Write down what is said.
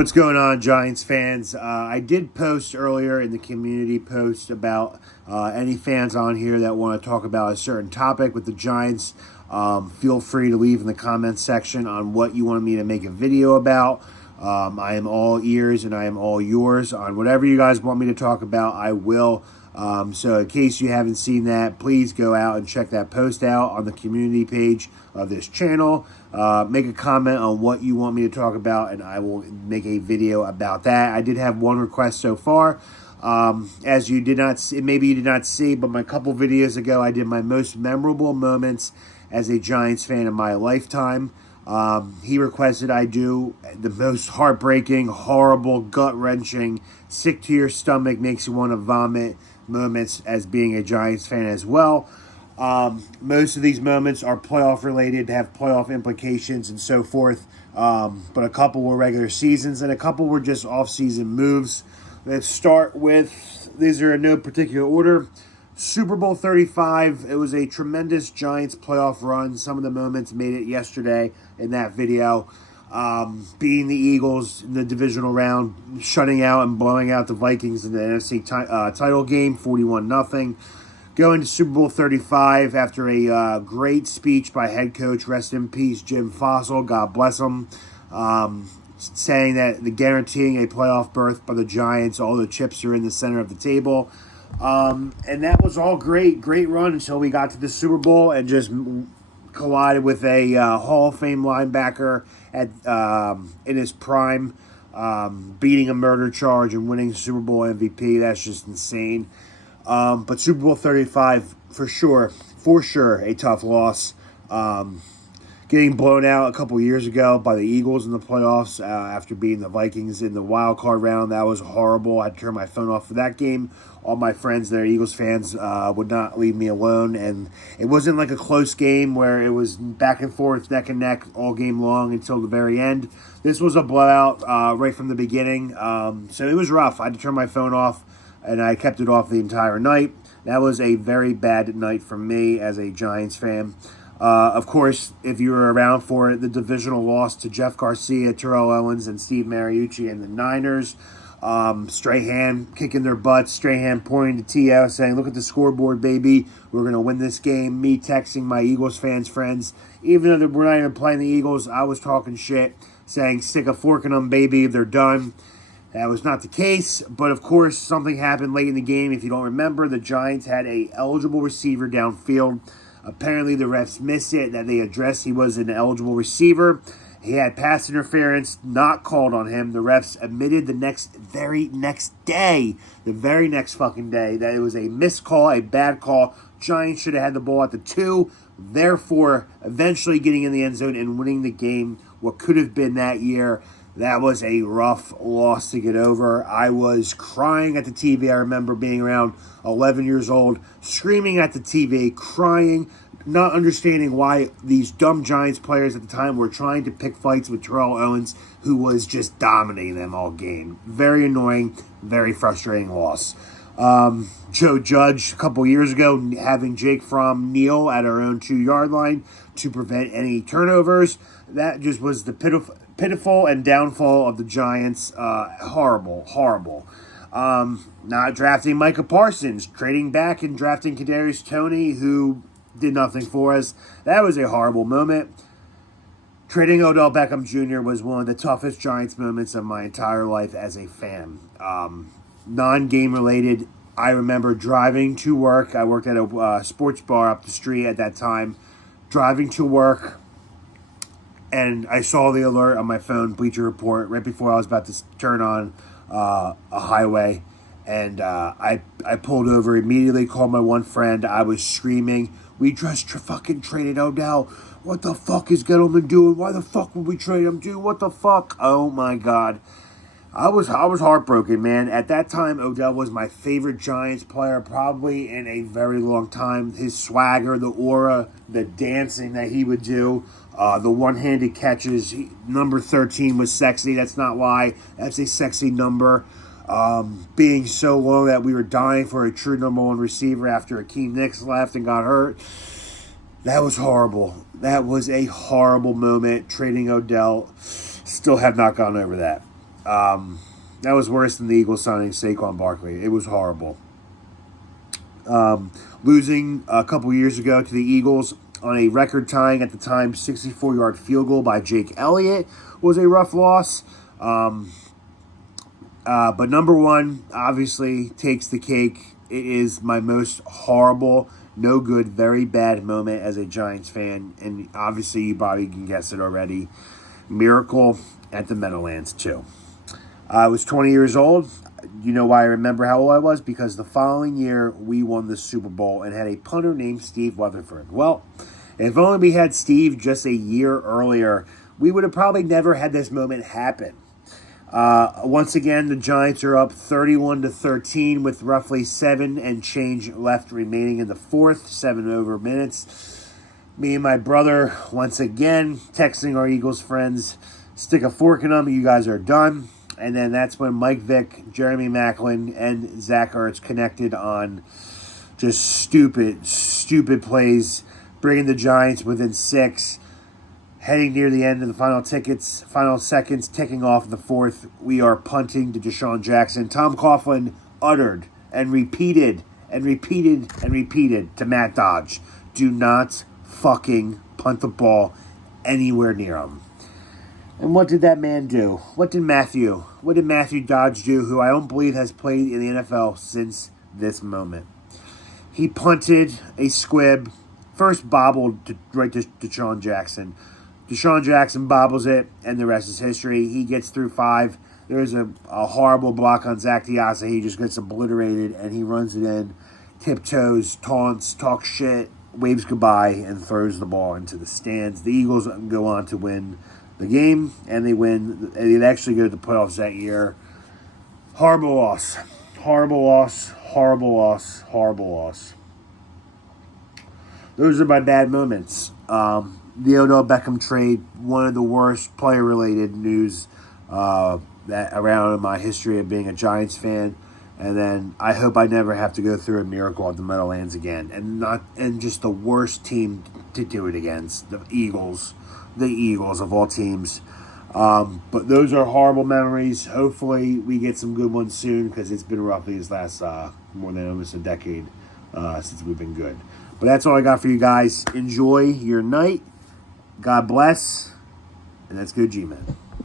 What's going on, Giants fans? I did post earlier in the community post about any fans on here that want to talk about a certain topic with the Giants. Feel free to leave in the comments section on what you want me to make a video about. I am all ears and I am all yours on whatever you guys want me to talk about. I will. So in case you haven't seen that, please go out and check that post out on the community page of this channel. Make a comment on what you want me to talk about, and I will make a video about that. I did have one request so far. As you did not see, maybe you did not see, but my couple videos ago, I did my most memorable moments as a Giants fan in my lifetime. He requested I do the most heartbreaking, horrible, gut-wrenching, sick to your stomach, makes you want to vomit moments as being a Giants fan as well. Most of these moments are playoff related, have playoff implications and so forth. But a couple were regular seasons and a couple were just off-season moves. Let's start with, these are in no particular order. Super Bowl 35, it was a tremendous Giants playoff run. Some of the moments made it yesterday in that video. Beating the Eagles in the divisional round, shutting out and blowing out the Vikings in the NFC title game, 41-0. Going to Super Bowl 35 after a great speech by head coach, rest in peace, Jim Fossil, God bless him, saying that the guaranteeing a playoff berth by the Giants, all the chips are in the center of the table. And that was all great run until we got to the Super Bowl and just collided with a Hall of Fame linebacker at in his prime, beating a murder charge and winning Super Bowl MVP. That's just insane. But Super Bowl 35, for sure, a tough loss. Getting blown out a couple years ago by the Eagles in the playoffs after beating the Vikings in the wild card round. That was horrible. I had to turn my phone off for that game. All my friends that are Eagles fans would not leave me alone. And it wasn't like a close game where it was back and forth, neck and neck all game long until the very end. This was a blowout right from the beginning. So it was rough. I had to turn my phone off, and I kept it off the entire night. That was a very bad night for me as a Giants fan. Of course, if you were around for it, the divisional loss to Jeff Garcia, Terrell Owens, and Steve Mariucci and the Niners. Strahan kicking their butts, Strahan pointing to T.O. saying, look at the scoreboard, baby. We're going to win this game. Me texting my Eagles fans friends. Even though we're not even playing the Eagles, I was talking shit, saying, stick a fork in them, baby. They're done. That was not the case, but of course, something happened late in the game. If you don't remember, the Giants had a eligible receiver downfield. Apparently, the refs missed it, that they addressed he was an eligible receiver. He had pass interference not called on him. The refs admitted the very next fucking day, that it was a missed call, a bad call. Giants should have had the ball at the 2, therefore eventually getting in the end zone and winning the game, what could have been that year. That was a rough loss to get over. I was crying at the TV. I remember being around 11 years old, screaming at the TV, crying, not understanding why these dumb Giants players at the time were trying to pick fights with Terrell Owens, who was just dominating them all game. Very annoying, very frustrating loss. Joe Judge, a couple years ago, having Jake Fromm kneel at our own 2-yard line to prevent any turnovers. That just was the pitiful and downfall of the Giants. Horrible. Not drafting Micah Parsons, trading back and drafting Kadarius Toney, who did nothing for us. That was a horrible moment. Trading Odell Beckham Jr. was one of the toughest Giants moments of my entire life as a fan. Non-game related, I remember driving to work. I worked at a sports bar up the street at that time. Driving to work, and I saw the alert on my phone, Bleacher Report, right before I was about to turn on a highway. And I pulled over immediately, called my one friend. I was screaming, we just fucking traded Odell. What the fuck is Gettleman doing? Why the fuck would we trade him, dude? What the fuck? Oh, my God. I was heartbroken, man. At that time, Odell was my favorite Giants player probably in a very long time. His swagger, the aura, the dancing that he would do, the one-handed catches. Number 13 was sexy. That's not why. That's a sexy number. Being so low that we were dying for a true number 1 receiver after Akeem Nicks left and got hurt. That was horrible. That was a horrible moment. Trading Odell. Still have not gone over that. That was worse than the Eagles signing Saquon Barkley. It was horrible. Losing a couple years ago to the Eagles on a record-tying, at the time, 64-yard field goal by Jake Elliott was a rough loss. But number one, obviously, takes the cake. It is my most horrible, no good, very bad moment as a Giants fan. And obviously, you probably can guess it already. Miracle at the Meadowlands, too. I was 20 years old. You know why I remember how old I was? Because the following year, we won the Super Bowl and had a punter named Steve Weatherford. Well, if only we had Steve just a year earlier, we would have probably never had this moment happen. Once again, the Giants are up 31-13 with roughly 7 and change left remaining in the fourth, 7 over minutes. Me and my brother, once again, texting our Eagles friends, stick a fork in them, you guys are done. And then that's when Mike Vick, Jeremy Maclin, and Zach Ertz connected on just stupid plays, bringing the Giants within 6. Heading near the end of the final seconds, ticking off the fourth, we are punting to Deshaun Jackson. Tom Coughlin uttered and repeated to Matt Dodge, do not fucking punt the ball anywhere near him. And what did that man do? What did Matthew Dodge do, who I don't believe has played in the NFL since this moment? He punted a squib, first bobbled right to Deshaun Jackson. Deshaun Jackson bobbles it, and the rest is history. He gets through 5. There's a horrible block on Zach Diasa. He just gets obliterated, and he runs it in, tiptoes, taunts, talks shit, waves goodbye, and throws the ball into the stands. The Eagles go on to win the game, and they win. They actually go to the playoffs that year. Horrible loss. Those are my bad moments. The Odell Beckham trade, one of the worst player-related news that around in my history of being a Giants fan. And then I hope I never have to go through a miracle at the Meadowlands again, and just the worst team to do it against, the Eagles of all teams. But those are horrible memories. Hopefully we get some good ones soon, because it's been roughly this last more than almost a decade since we've been good. But that's all I got for you guys. Enjoy your night. God bless. And let's go G-Men.